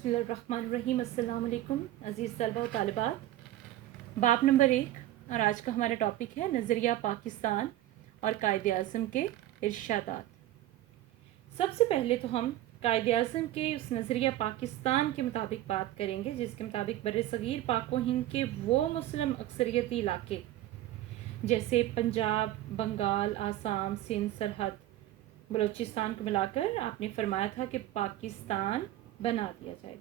بسم اللہ الرحمن الرحیم۔ السلام علیکم عزیز طلبہ و طالبات۔ باب نمبر 1 اور آج کا ہمارا ٹاپک ہے نظریہ پاکستان اور قائد اعظم کے ارشادات۔ سب سے پہلے تو ہم قائد اعظم کے اس نظریہ پاکستان کے مطابق بات کریں گے، جس کے مطابق بر صغیر پاک و ہند کے وہ مسلم اکثریتی علاقے جیسے پنجاب، بنگال، آسام، سندھ، سرحد، بلوچستان کو ملا کر آپ نے فرمایا تھا کہ پاکستان بنا دیا جائے،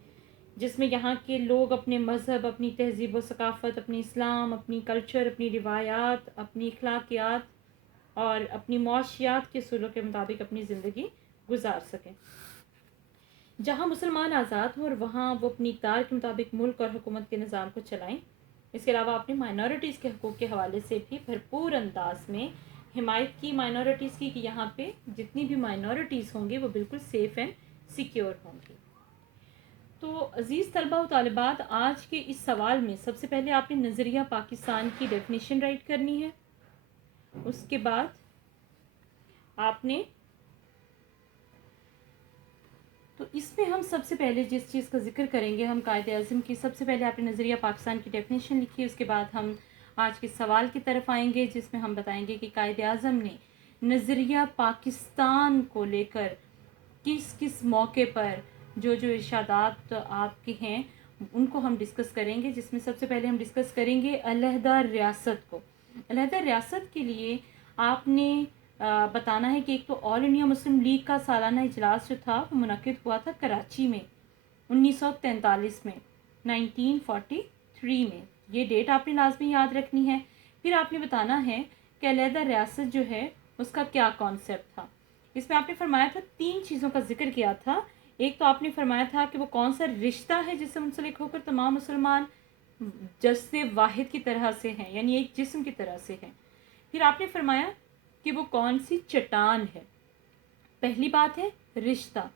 جس میں یہاں کے لوگ اپنے مذہب، اپنی تہذیب و ثقافت، اپنی اسلام، اپنی کلچر، اپنی روایات، اپنی اخلاقیات اور اپنی معاشیات کے اصولوں کے مطابق اپنی زندگی گزار سکیں۔ جہاں مسلمان آزاد ہوں اور وہاں وہ اپنی اقدار کے مطابق ملک اور حکومت کے نظام کو چلائیں۔ اس کے علاوہ آپ نے مائنورٹیز کے حقوق کے حوالے سے بھی بھرپور انداز میں حمایت کی مائنورٹیز کی، کہ یہاں پہ جتنی بھی مائنورٹیز ہوں گے وہ بالکل سیف اینڈ سیکیور ہوں گی۔ تو عزیز طلبہ و طالبات، آج کے اس سوال میں سب سے پہلے آپ نے نظریہ پاکستان کی ڈیفینیشن رائٹ کرنی ہے۔ اس کے بعد آپ نے تو اس میں ہم سب سے پہلے جس چیز کا ذکر کریں گے، ہم قائد اعظم کی سب سے پہلے آپ نے نظریہ پاکستان کی ڈیفینیشن لکھی، اس کے بعد ہم آج کے سوال کی طرف آئیں گے، جس میں ہم بتائیں گے کہ قائد اعظم نے نظریہ پاکستان کو لے کر کس کس موقع پر جو ارشادات آپ کے ہیں ان کو ہم ڈسکس کریں گے، جس میں سب سے پہلے ہم ڈسکس کریں گے علیحدہ ریاست کو۔ علیحدہ ریاست کے لیے آپ نے بتانا ہے کہ ایک تو آل انڈیا مسلم لیگ کا سالانہ اجلاس جو تھا وہ منعقد ہوا تھا کراچی میں 1943 میں، 1943 میں، یہ ڈیٹ آپ نے لازمی یاد رکھنی ہے۔ پھر آپ نے بتانا ہے کہ علیحدہ ریاست جو ہے اس کا کیا کانسیپٹ تھا۔ اس میں آپ نے فرمایا تھا 3 چیزوں کا ذکر کیا تھا۔ ایک تو آپ نے فرمایا تھا کہ وہ کون سا رشتہ ہے جس سے منسلک ہو کر تمام مسلمان جسد واحد کی طرح سے ہیں، یعنی ایک جسم کی طرح سے ہیں۔ پھر آپ نے فرمایا کہ وہ کون سی چٹان ہے۔ پہلی بات ہے رشتہ،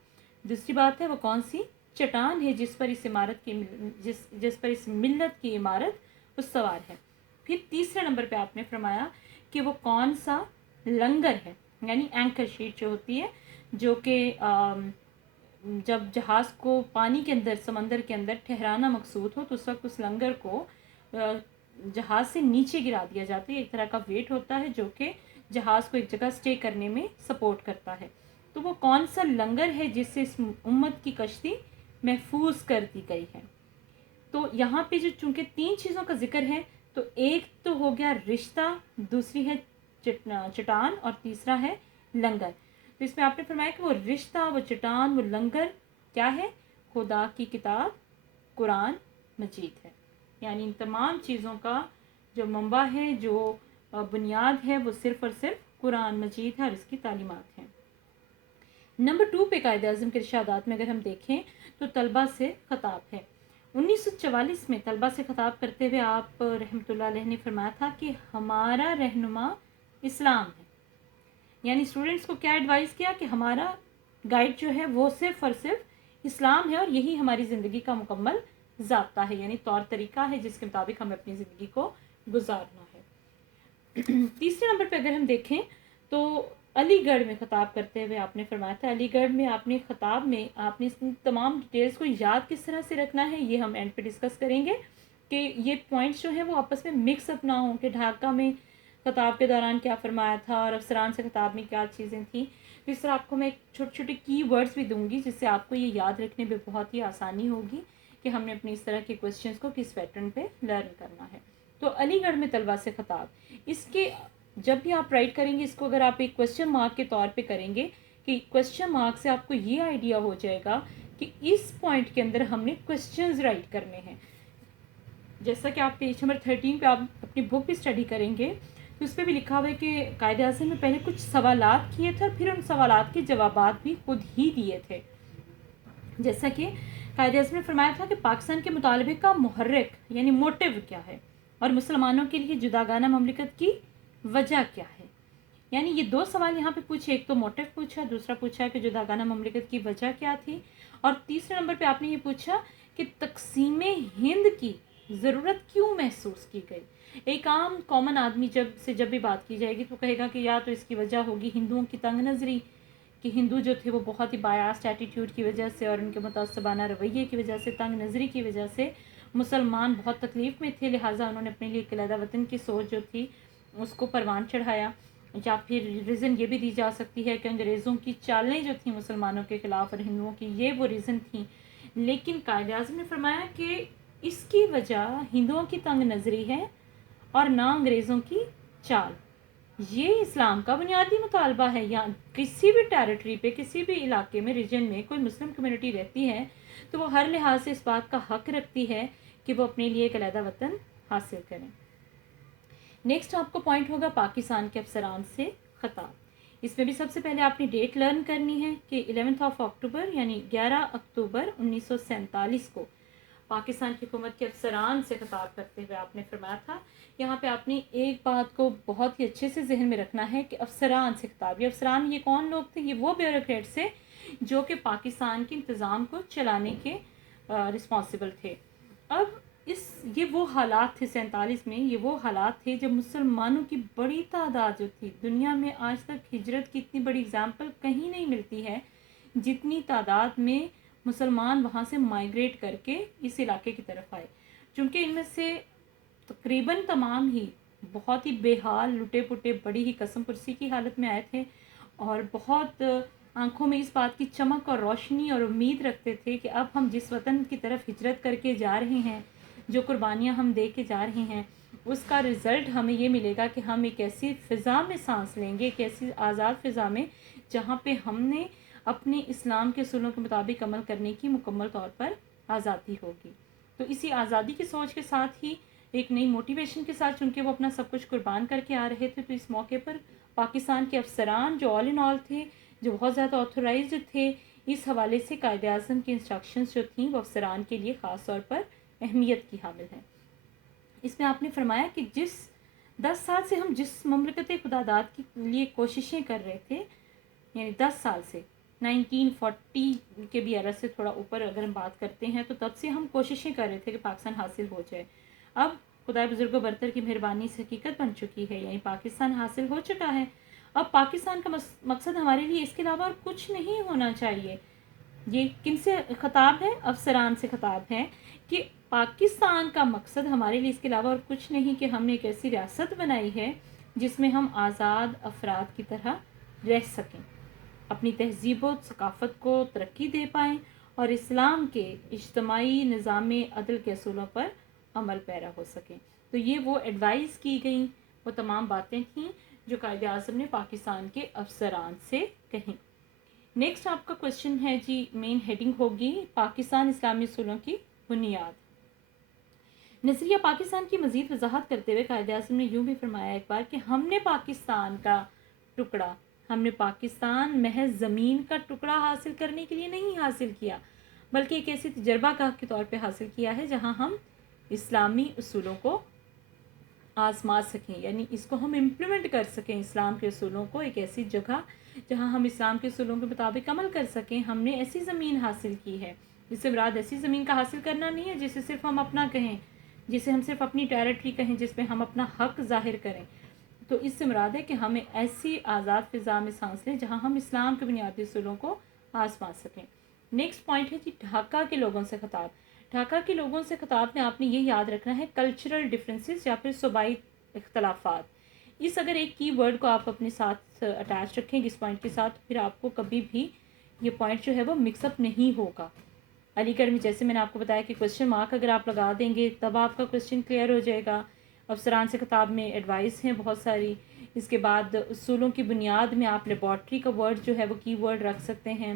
دوسری بات ہے وہ کون سی چٹان ہے جس پر اس عمارت کی جس پر اس ملت کی عمارت استوار ہے۔ پھر تیسرے نمبر پہ آپ نے فرمایا کہ وہ کون سا لنگر ہے، یعنی اینکر شیٹ جو ہوتی ہے، جو کہ جب جہاز کو پانی کے اندر، سمندر کے اندر ٹھہرانا مقصود ہو تو اس وقت اس لنگر کو جہاز سے نیچے گرا دیا جاتا ہے۔ ایک طرح کا ویٹ ہوتا ہے جو کہ جہاز کو ایک جگہ سٹے کرنے میں سپورٹ کرتا ہے۔ تو وہ کون سا لنگر ہے جس سے اس امت کی کشتی محفوظ کر دی گئی ہے۔ تو یہاں پہ جو چونکہ 3 چیزوں کا ذکر ہے، تو ایک تو ہو گیا رشتہ، دوسری ہے چٹان اور تیسرا ہے لنگر۔ تو اس میں آپ نے فرمایا کہ وہ رشتہ، وہ چٹان، وہ لنگر کیا ہے؟ خدا کی کتاب قرآن مجید ہے۔ یعنی ان تمام چیزوں کا جو منبع ہے، جو بنیاد ہے، وہ صرف اور صرف قرآن مجید ہے اور اس کی تعلیمات ہیں۔ نمبر 2 پہ قائد اعظم کے ارشادات میں اگر ہم دیکھیں تو طلبہ سے خطاب ہے۔ 1944 میں طلبہ سے خطاب کرتے ہوئے آپ رحمۃ اللہ علیہ نے فرمایا تھا کہ ہمارا رہنما اسلام ہے، یعنی اسٹوڈنٹس کو کیا ایڈوائز کیا کہ ہمارا گائیڈ جو ہے وہ صرف اور صرف اسلام ہے اور یہی ہماری زندگی کا مکمل ضابطہ ہے، یعنی طور طریقہ ہے جس کے مطابق ہمیں اپنی زندگی کو گزارنا ہے۔ تیسرے نمبر پہ اگر ہم دیکھیں تو علی گڑھ میں خطاب کرتے ہوئے آپ نے فرمایا تھا، علی گڑھ میں آپ نے خطاب میں آپ نے ان تمام ڈیٹیلز کو یاد کس طرح سے رکھنا ہے، یہ ہم اینڈ پہ ڈسکس کریں گے کہ یہ پوائنٹس جو ہیں وہ آپس میں مکس اپ نہ ہوں کہ ڈھاکہ میں خطاب کے دوران کیا فرمایا تھا اور افسران سے خطاب میں کیا چیزیں تھیں۔ اس طرح آپ کو میں چھوٹے چھوٹے کی ورڈز بھی دوں گی جس سے آپ کو یہ یاد رکھنے میں بہت ہی آسانی ہوگی کہ ہم نے اپنے اس طرح کے کوسچنس کو کس پیٹرن پہ لرن کرنا ہے۔ تو علی گڑھ میں طلبہ سے خطاب، اس کے جب بھی آپ رائٹ کریں گے اس کو اگر آپ ایک کوسچن مارک کے طور پہ کریں گے کہ کوسچن مارک سے آپ کو یہ آئیڈیا ہو جائے گا کہ اس پوائنٹ کے اندر ہم نے کوسچنز رائٹ کرنے ہیں۔ جیسا کہ آپ پیج نمبر 13 پہ آپ اپنی بک بھی اسٹڈی کریں گے تو اس پہ بھی لکھا ہوا ہے کہ قائد اعظم نے پہلے کچھ سوالات کیے تھے اور پھر ان سوالات کے جوابات بھی خود ہی دیے تھے۔ جیسا کہ قائد اعظم نے فرمایا تھا کہ پاکستان کے مطالبے کا محرک یعنی موٹیو کیا ہے اور مسلمانوں کے لیے جداگانہ مملکت کی وجہ کیا ہے۔ یعنی یہ 2 سوال یہاں پہ پوچھے، ایک تو موٹیو پوچھا، دوسرا پوچھا کہ جداگانہ مملکت کی وجہ کیا تھی، اور تیسرے نمبر پہ آپ نے یہ پوچھا کہ تقسیم ہند کی ضرورت کیوں محسوس کی گئی۔ ایک عام کامن آدمی جب بھی بات کی جائے گی تو کہے گا کہ یا تو اس کی وجہ ہوگی ہندوؤں کی تنگ نظری کہ ہندو جو تھے وہ بہت ہی بایاسڈ ایٹیٹیوڈ کی وجہ سے اور ان کے متعصبانہ رویے کی وجہ سے، تنگ نظری کی وجہ سے مسلمان بہت تکلیف میں تھے، لہٰذا انہوں نے اپنے لیے ایک علیحدہ وطن کی سوچ جو تھی اس کو پروان چڑھایا۔ یا پھر ریزن یہ بھی دی جا سکتی ہے کہ انگریزوں کی چالیں جو تھیں مسلمانوں کے خلاف اور ہندوؤں کی، یہ وہ ریزن تھیں۔ لیکن قائد اعظم نے فرمایا کہ اس کی وجہ ہندوؤں کی تنگ نظری ہے اور نہ انگریزوں کی چال۔ یہ اسلام کا بنیادی مطالبہ ہے۔ یا کسی بھی ٹیریٹری پہ، کسی بھی علاقے میں، ریجن میں کوئی مسلم کمیونٹی رہتی ہے تو وہ ہر لحاظ سے اس بات کا حق رکھتی ہے کہ وہ اپنے لیے ایک علیحدہ وطن حاصل کریں۔ نیکسٹ آپ کو پوائنٹ ہوگا پاکستان کے افسران سے خطاب۔ اس میں بھی سب سے پہلے آپ نے ڈیٹ لرن کرنی ہے کہ 11 اکتوبر یعنی 11 اکتوبر 1947 کو پاکستان کی حکومت کے افسران سے خطاب کرتے ہوئے آپ نے فرمایا تھا۔ یہاں پہ آپ نے ایک بات کو بہت ہی اچھے سے ذہن میں رکھنا ہے کہ افسران سے خطاب، یہ افسران یہ کون لوگ تھے؟ یہ وہ بیوروکریٹ سے جو کہ پاکستان کے انتظام کو چلانے کے رسپانسبل تھے۔ اب یہ وہ حالات تھے 47 میں، یہ وہ حالات تھے جب مسلمانوں کی بڑی تعداد جو تھی، دنیا میں آج تک ہجرت کی اتنی بڑی اگزامپل کہیں نہیں ملتی ہے جتنی تعداد میں مسلمان وہاں سے مائیگریٹ کر کے اس علاقے کی طرف آئے۔ چونکہ ان میں سے تقریباً تمام ہی بہت ہی بے حال، لٹے پٹے، بڑی ہی قسم پرسی کی حالت میں آئے تھے اور بہت آنکھوں میں اس بات کی چمک اور روشنی اور امید رکھتے تھے کہ اب ہم جس وطن کی طرف ہجرت کر کے جا رہے ہیں، جو قربانیاں ہم دے کے جا رہے ہیں، اس کا رزلٹ ہمیں یہ ملے گا کہ ہم ایک ایسی فضا میں سانس لیں گے، ایک ایسی آزاد فضا میں جہاں پہ ہم نے اپنے اسلام کے اصولوں کے مطابق عمل کرنے کی مکمل طور پر آزادی ہوگی۔ تو اسی آزادی کی سوچ کے ساتھ ہی ایک نئی موٹیویشن کے ساتھ، چونکہ وہ اپنا سب کچھ قربان کر کے آ رہے تھے، تو اس موقع پر پاکستان کے افسران جو آل ان آل تھے، جو بہت زیادہ آتھورائزڈ تھے، اس حوالے سے قائد اعظم کی انسٹرکشنز جو تھیں وہ افسران کے لیے خاص طور پر اہمیت کی حامل ہیں۔ اس میں آپ نے فرمایا کہ 10 سال سے ہم جس مملکت خداداد کے لیے کوششیں کر رہے تھے، یعنی 10 سال سے 1940 کے بھی ایرا سے تھوڑا اوپر اگر ہم بات کرتے ہیں، تو تب سے ہم کوششیں کر رہے تھے کہ پاکستان حاصل ہو جائے۔ اب خدائے بزرگ و برتر کی مہربانی سے حقیقت بن چکی ہے، یعنی پاکستان حاصل ہو چکا ہے۔ اب پاکستان کا مقصد ہمارے لیے اس کے علاوہ اور کچھ نہیں ہونا چاہیے۔ یہ کن سے خطاب ہے؟ افسران سے خطاب ہے کہ پاکستان کا مقصد ہمارے لیے اس کے علاوہ اور کچھ نہیں کہ ہم نے ایک ایسی ریاست بنائی ہے جس میں ہم آزاد افراد کی طرح رہ سکیں، اپنی تہذیب و ثقافت کو ترقی دے پائیں اور اسلام کے اجتماعی نظام عدل کے اصولوں پر عمل پیرا ہو سکیں۔ تو یہ وہ ایڈوائز کی گئیں، وہ تمام باتیں تھیں جو قائد اعظم نے پاکستان کے افسران سے کہیں۔ نیکسٹ آپ کا کوشچن ہے جی، مین ہیڈنگ ہوگی پاکستان اسلامی اصولوں کی بنیاد۔ نظریہ پاکستان کی مزید وضاحت کرتے ہوئے قائد اعظم نے یوں بھی فرمایا ایک بار کہ ہم نے پاکستان کا ٹکڑا، ہم نے پاکستان محض زمین کا ٹکڑا حاصل کرنے کے لیے نہیں حاصل کیا، بلکہ ایک ایسی تجربہ گاہ کے طور پہ حاصل کیا ہے جہاں ہم اسلامی اصولوں کو آزما سکیں، یعنی اس کو ہم امپلیمنٹ کر سکیں، اسلام کے اصولوں کو ایک ایسی جگہ جہاں ہم اسلام کے اصولوں کے مطابق عمل کر سکیں۔ ہم نے ایسی زمین حاصل کی ہے، جس سے مراد ایسی زمین کا حاصل کرنا نہیں ہے جسے صرف ہم اپنا کہیں، جسے ہم صرف اپنی ٹیریٹری کہیں، جس میں ہم اپنا حق ظاہر کریں۔ تو اس سے مراد ہے کہ ہمیں ایسی آزاد فضا میں سانس لیں جہاں ہم اسلام کے بنیادی اصولوں کو آزما سکیں۔ نیکسٹ پوائنٹ ہے جی، ڈھاکہ کے لوگوں سے خطاب۔ ڈھاکہ کے لوگوں سے خطاب میں آپ نے یہ یاد رکھنا ہے کلچرل ڈفرینسز یا پھر صوبائی اختلافات۔ اس اگر ایک کی ورڈ کو آپ اپنے ساتھ اٹیچ رکھیں اس پوائنٹ کے ساتھ، پھر آپ کو کبھی بھی یہ پوائنٹ جو ہے وہ مکس اپ نہیں ہوگا۔ علی گڑھ میں جیسے میں نے آپ کو بتایا کہ کوشچن مارک اگر آپ لگا دیں گے تب آپ کا کوشچن کلیئر ہو جائے گا۔ افسران سے خطاب میں ایڈوائس ہیں بہت ساری، اس کے بعد اصولوں کی بنیاد میں آپ لیبارٹری کا ورڈ جو ہے وہ کی ورڈ رکھ سکتے ہیں۔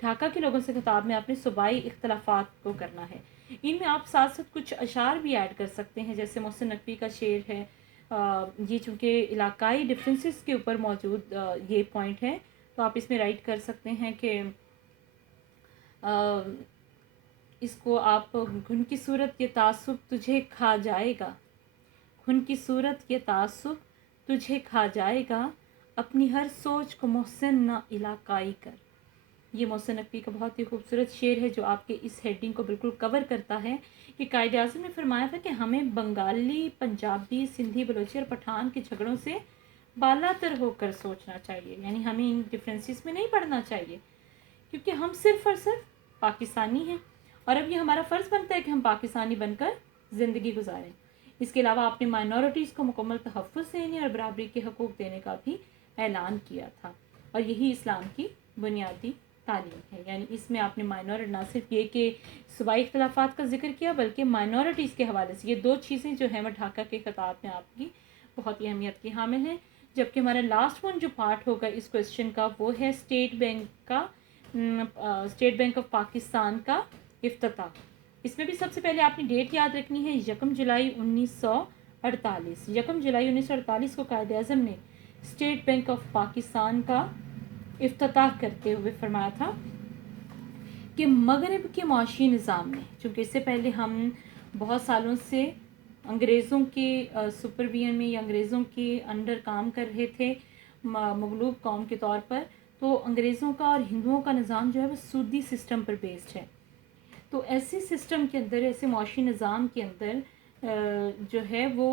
ڈھاکہ کے لوگوں سے خطاب میں آپ نے صوبائی اختلافات کو کرنا ہے۔ ان میں آپ ساتھ ساتھ کچھ اشعار بھی ایڈ کر سکتے ہیں، جیسے محسن نقوی کا شعر ہے، یہ چونکہ علاقائی ڈفرینسز کے اوپر موجود یہ پوائنٹ ہے، تو آپ اس میں رائٹ کر سکتے ہیں کہ اس کو آپ گھن کی صورت یہ تعصب تجھے کھا جائے گا، گھن کی صورت یہ تعصب تجھے کھا جائے گا، اپنی ہر سوچ کو محسن نہ علاقائی کر۔ یہ محسن نقوی کا بہت ہی خوبصورت شعر ہے جو آپ کے اس ہیڈنگ کو بالکل کور کرتا ہے کہ قائد اعظم نے فرمایا تھا کہ ہمیں بنگالی، پنجابی، سندھی، بلوچی اور پٹھان کے جھگڑوں سے بالا تر ہو کر سوچنا چاہیے، یعنی ہمیں ان ڈفرینسز میں نہیں پڑھنا چاہیے، کیونکہ ہم صرف اور صرف پاکستانی ہیں، اور اب یہ ہمارا فرض بنتا ہے کہ ہم پاکستانی بن کر زندگی گزاریں۔ اس کے علاوہ آپ نے مائنورٹیز کو مکمل تحفظ دینے اور برابری کے حقوق دینے کا بھی اعلان کیا تھا، اور یہی اسلام کی بنیادی تعلیم ہے۔ یعنی اس میں آپ نے مائنورٹی، نہ صرف یہ کہ صوبائی اختلافات کا ذکر کیا، بلکہ مائنورٹیز کے حوالے سے یہ 2 چیزیں جو ہیں وہ ڈھاکہ کے خطاب میں آپ کی بہت ہی اہمیت کی حامل ہیں۔ جبکہ ہمارا لاسٹ ون جو پارٹ ہوگا اس کویسچن کا وہ ہے اسٹیٹ بینک آف پاکستان کا افتتاح۔ اس میں بھی سب سے پہلے آپ نے ڈیٹ یاد رکھنی ہے، 1 جولائی 1948۔ 1 جولائی 1948 کو قائد اعظم نے اسٹیٹ بینک آف پاکستان کا افتتاح کرتے ہوئے فرمایا تھا کہ مغرب کے معاشی نظام میں، چونکہ اس سے پہلے ہم بہت سالوں سے انگریزوں کے سپرویژن میں یا انگریزوں کے انڈر کام کر رہے تھے مغلوب قوم کے طور پر، تو انگریزوں کا اور ہندوؤں کا نظام جو ہے وہ سودی سسٹم پر بیسڈ ہے۔ تو ایسے سسٹم کے اندر، ایسے معاشی نظام کے اندر جو ہے وہ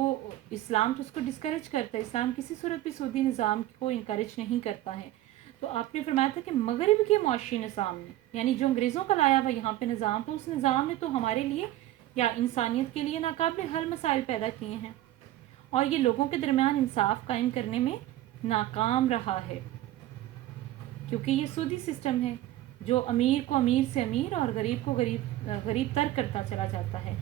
اسلام تو اس کو ڈسکریج کرتا ہے، اسلام کسی صورت بھی سودی نظام کو انکریج نہیں کرتا ہے۔ تو آپ نے فرمایا تھا کہ مغرب کے معاشی نظام میں، یعنی جو انگریزوں کا لایا ہوا یہاں پہ نظام، تو اس نظام نے تو ہمارے لیے یا انسانیت کے لیے ناقابل حل مسائل پیدا کیے ہیں، اور یہ لوگوں کے درمیان انصاف قائم کرنے میں ناکام رہا ہے، کیونکہ یہ سودی سسٹم ہے جو امیر کو امیر سے امیر اور غریب کو غریب تر کرتا چلا جاتا ہے۔